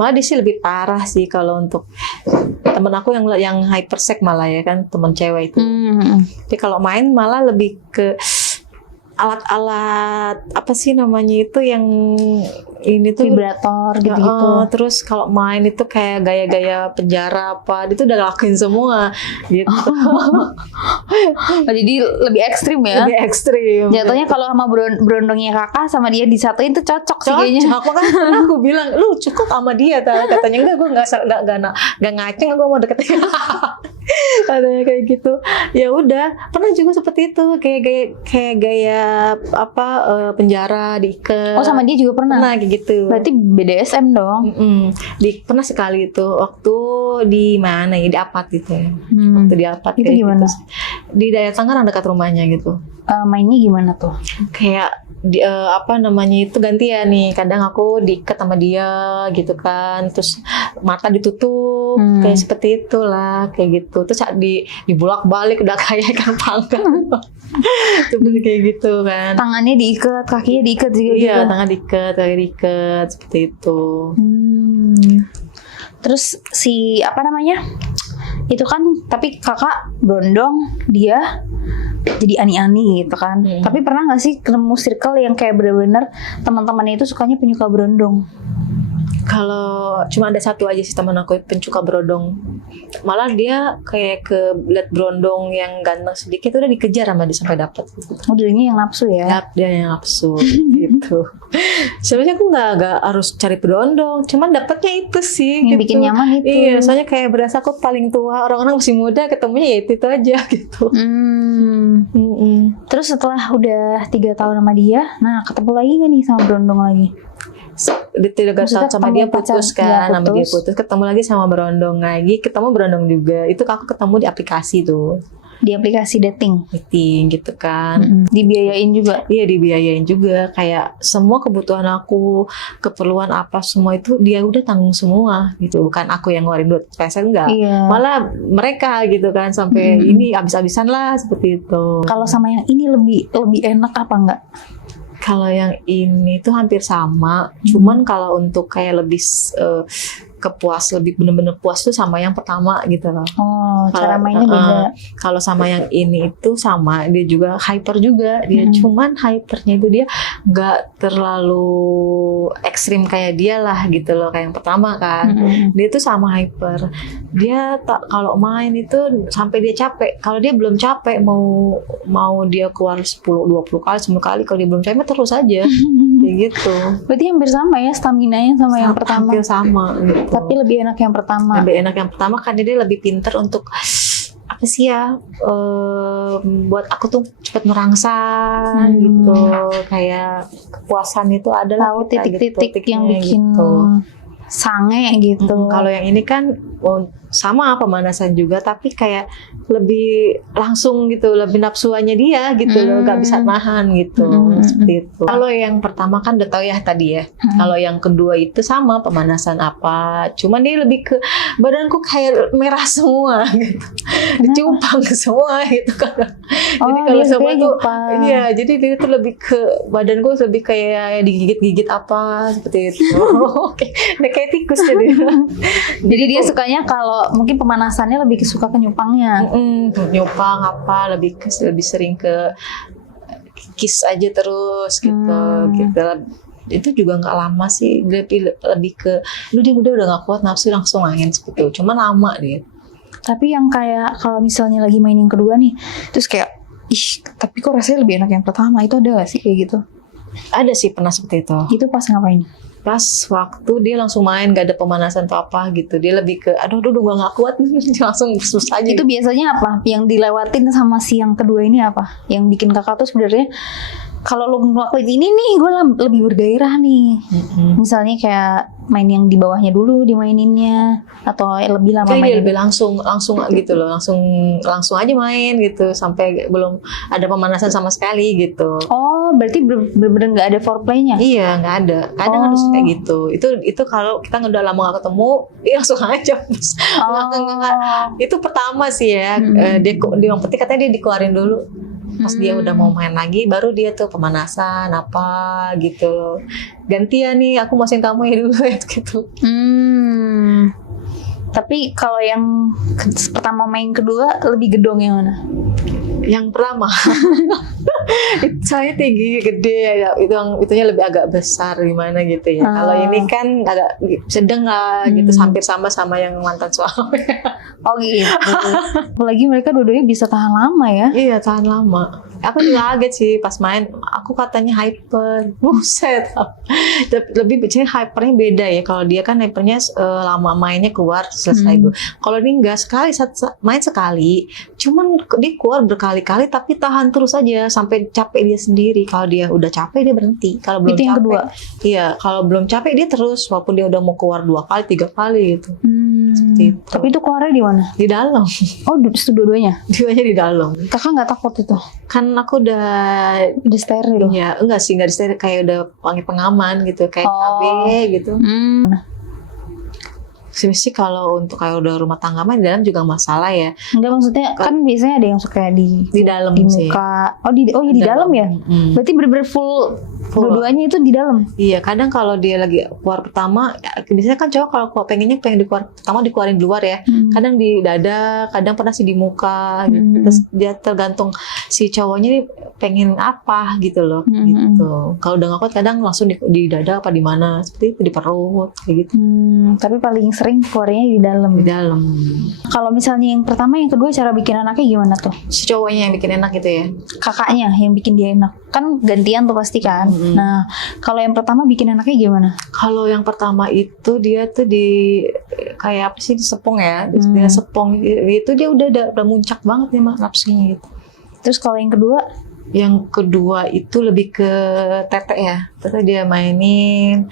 Malah dia sih lebih parah sih kalau untuk temen aku yang hypersek malah ya kan, temen cewek itu. Jadi kalau main malah lebih ke alat-alat apa sih namanya itu yang ini tuh vibrator gitu-gitu. Terus kalau main itu kayak gaya-gaya penjara apa, itu udah lakuin semua gitu. Jadi lebih ekstrim ya. Lebih ekstrim. Jatuhnya kalau sama berondongnya kakak sama dia disatuin tuh cocok sih kayaknya. Makanya aku bilang lu cukup sama dia, katanya enggak, gue nggak ngaceng, gue mau deketin. Katanya kayak gitu. Ya udah, pernah juga seperti itu, kayak gaya apa penjara diikat. Oh, sama dia juga pernah. Nah, kayak gitu. Berarti BDSM dong. Pernah sekali itu waktu di mana ya, di Apat gitu ya. Waktu di Apat itu kayak gimana? Gitu. Di daerah Tangerang dekat rumahnya gitu. Mainnya gimana tuh? Kayak apa namanya itu gantian nih, kadang aku diikat sama dia gitu kan, terus mata ditutup kayak seperti itulah, kayak gitu, terus dibulak balik udah kayak ikan panggang. Seperti kayak gitu kan. Tangannya diikat, kakinya diikat juga. Iya, gitu. tangan diikat, kaki diikat, seperti itu. Terus si apa namanya? Itu kan, tapi kakak berondong, dia jadi ani-ani gitu kan. Tapi pernah nggak sih ketemu circle yang kayak bener-bener teman-temannya itu sukanya penyuka berondong? Kalau cuma ada satu aja sih teman aku pencuka berondong, malah dia kayak ke lihat berondong yang ganteng sedikit udah dikejar sama dia sampai dapat. Oh, dirinya yang nafsu ya? Yap, dia yang nafsu gitu. Sebenarnya aku nggak harus cari berondong, cuman dapatnya itu sih. Yang gitu. bikin nyaman itu. Iya, soalnya kayak berasa aku paling tua, orang-orang masih muda, ketemunya ya itu aja gitu. Terus setelah udah 3 tahun sama dia, nah ketemu lagi nggak nih sama berondong lagi? Dia 3 tahun sama dia putus kan, sama dia putus, ketemu lagi sama berondong lagi, ketemu berondong juga. Itu aku ketemu di aplikasi tuh. Di aplikasi dating gitu kan. Dibiayain juga? Iya, dibiayain juga. Kayak semua kebutuhan aku, keperluan apa semua itu dia udah tanggung semua gitu. Bukan aku yang ngeluarin duit pesen, enggak. Iya. Malah mereka gitu kan, sampai ini habis-habisan lah seperti itu. Kalau sama yang ini lebih enak apa enggak? Kalau yang ini tuh hampir sama, cuman kalau untuk kayak lebih lebih bener-bener puas tuh sama yang pertama gitu loh. Oh, cara mainnya beda. Kalau sama yang ini itu sama, dia juga hyper juga, dia cuman hypernya itu dia nggak terlalu ekstrim kayak dia lah gitu loh, kayak yang pertama kan. Dia tuh sama hyper. Dia kalau main itu sampai dia capek. Kalau dia belum capek mau dia keluar 10-20 kali, 10 kali, kalau dia belum capek terus aja. Kayak gitu. Berarti hampir sama ya staminanya sama yang pertama. Hampir sama gitu. Tapi lebih enak yang pertama. Lebih enak yang pertama karena dia lebih pinter untuk apa sih ya, buat aku tuh cepat merangsang gitu. Kayak kepuasan itu adalah tahu titik-titik yang bikin gitu. sange gitu. Kalau yang ini kan sama pemanasan juga, tapi kayak lebih langsung gitu, lebih nafsuannya dia gitu loh, gak bisa nahan gitu. Seperti itu. Kalau yang pertama kan udah tahu ya tadi ya. Kalau yang kedua itu sama pemanasan apa, cuman dia lebih ke badanku kayak merah semua gitu, dicupang semua gitu kan. Jadi kalau semua tuh iya, jadi dia tuh lebih ke badanku lebih kayak digigit-gigit apa seperti itu. Oke, kayak tikus jadi. Jadi dia sukanya kalau mungkin pemanasannya lebih suka ke nyupangnya. Nyupang apa, lebih sering ke kiss aja terus gitu. Gitu. Itu juga nggak lama sih, lebih ke dia udah nggak kuat nafsu langsung angin seperti itu. Cuman lama dia. Tapi yang kayak kalau misalnya lagi main yang kedua nih, terus kayak tapi kok rasanya lebih enak yang pertama, itu ada gak sih kayak gitu? Ada sih, pernah seperti itu. Itu pas ngapain? Pas waktu dia langsung main, gak ada pemanasan atau apa gitu. Dia lebih ke aduh gue gak kuat, langsung susah aja. Itu biasanya apa? Yang dilewatin sama si yang kedua ini apa? Yang bikin kakak tuh sebenarnya kalau lo ngelakuin ini nih gue lebih bergairah nih. Misalnya kayak main yang di bawahnya dulu dimaininnya, atau lebih lama main. Lebih langsung gitu loh, langsung aja main gitu sampai belum ada pemanasan sama sekali gitu. Oh, berarti bener-bener nggak ada foreplaynya? Iya, nggak ada. Kadang harus kayak gitu. Itu kalau kita udah lama nggak ketemu, langsung aja. Itu pertama sih ya. Dia yang penting katanya dia dikeluarin dulu. Pas dia udah mau main lagi, baru dia tuh pemanasan apa gitu. Gantian nih, aku masukin kamu ya dulu ya gitu. Tapi kalau yang pertama main kedua lebih gedong yang mana? Yang pertama, saya tinggi gede ya, itunya lebih agak besar gimana gitu ya. Kalau ini kan agak sedang lah gitu, hampir sama yang mantan suami. Oh gitu. Apalagi mereka dua-duanya bisa tahan lama ya. Iya, tahan lama. Aku juga kaget sih pas main, aku katanya hyper. Buset. Lebih biasanya hypernya beda ya. Kalau dia kan hypernya lama mainnya keluar selesai dulu. Kalau ini enggak, main sekali, cuman dia keluar berkali-kali tapi tahan terus aja sampai capek dia sendiri. Kalau dia udah capek dia berhenti. Kalau belum Itu yang capek, kedua. Iya, kalau belum capek dia terus walaupun dia udah mau keluar 2 kali, 3 kali gitu. Seperti itu. Tapi itu keluarnya di mana? Di dalam. Oh, dua-duanya. Duanya di dalam. Kakak nggak takut itu? Kan aku udah Steril. ya enggak sih, enggak di kayak udah panggil pengaman gitu, kayak KB gitu. Sebenarnya kalau untuk kayak udah rumah tangga mah di dalam juga masalah ya. Enggak, maksudnya kan biasanya ada yang suka di dalam di sih. muka. Oh di dalam ya? Berarti bener-bener full. Dua-duanya itu di dalam. Iya, kadang kalau dia lagi keluar pertama, biasanya kan cowok kalau pengen dikeluar pertama dikeluarin di luar ya. Kadang di dada, kadang pernah sih di muka gitu. Terus dia tergantung si cowoknya nih pengen apa gitu loh, gitu. Kalau udah nggak kuat kadang langsung di dada apa di mana, seperti itu, di perut kayak gitu. Tapi paling sering keluarnya di dalam. Di dalam. Kalau misalnya yang pertama, yang kedua cara bikin anaknya gimana tuh? Si cowoknya yang bikin enak gitu ya. Kakaknya yang bikin dia enak. Kan gantian tuh pasti kan. Nah, kalau yang pertama bikin anaknya gimana? Kalau yang pertama itu dia tuh kayak apa sih, di sepong ya. Dia sepong itu dia udah muncak banget nih nafsunya gitu. Terus kalau yang kedua? Yang kedua itu lebih ke tete ya. Tete dia mainin,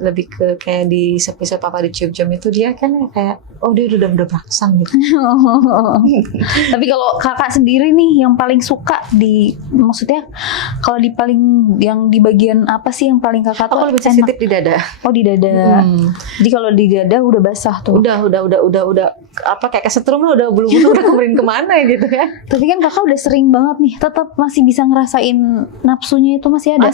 lebih ke kayak di sepi-sepi apa dicium-cium itu dia kan kayak dia udah berangsang gitu. Tapi kalau kakak sendiri nih yang paling suka maksudnya kalau yang di bagian apa sih yang paling kakak tuh? Aku lebih sensitif di dada. Oh, di dada. Jadi kalau di dada udah basah tuh. Udah apa kayak kesetrum lah, udah bulu-bulu udah kemarin kemana gitu ya. Tapi kan kakak udah sering banget nih, tetap masih bisa ngerasain nafsunya itu masih ada.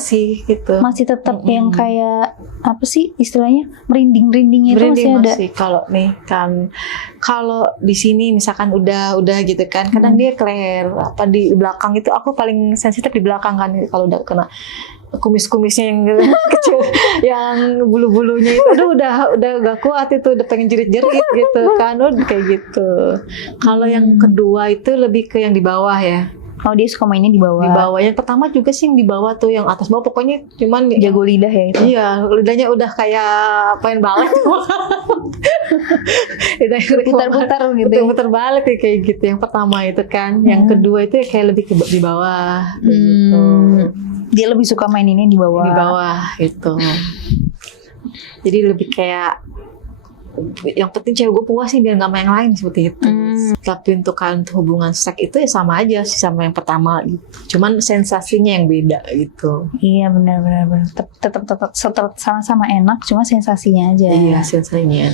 Masih tetap yang kayak apa sih istilahnya, merinding-merindingnya itu masih ada. Kalau nih kan, kalau di sini misalkan udah gitu kan, kadang dia keler apa di belakang itu aku paling sensitif di belakang kan, kalau udah kena kumis-kumisnya yang kecil, yang bulu-bulunya itu udah gak kuat itu, udah pengen jerit-jerit gitu kan, kayak gitu. Kalau yang kedua itu lebih ke yang di bawah ya. Oh, dia suka mainnya di bawah. Di bawah. Yang pertama juga sih yang di bawah tuh, yang atas bawah pokoknya cuman jago lidah ya itu. Iya, lidahnya udah kayak main balet. Putar-putar gitu. Putar-putar balet ya, kayak gitu. Yang pertama itu kan, yang kedua itu kayak lebih di bawah gitu. Dia lebih suka main ini di bawah. Di bawah gitu. Jadi lebih kayak yang penting cewek gue puas sih, biar nggak main yang lain seperti itu. Tapi untuk hubungan seks itu ya sama aja sih sama yang pertama gitu. Cuman sensasinya yang beda gitu. Iya, benar. Tetap sama-sama enak, cuma sensasinya aja. Iya, sensasinya.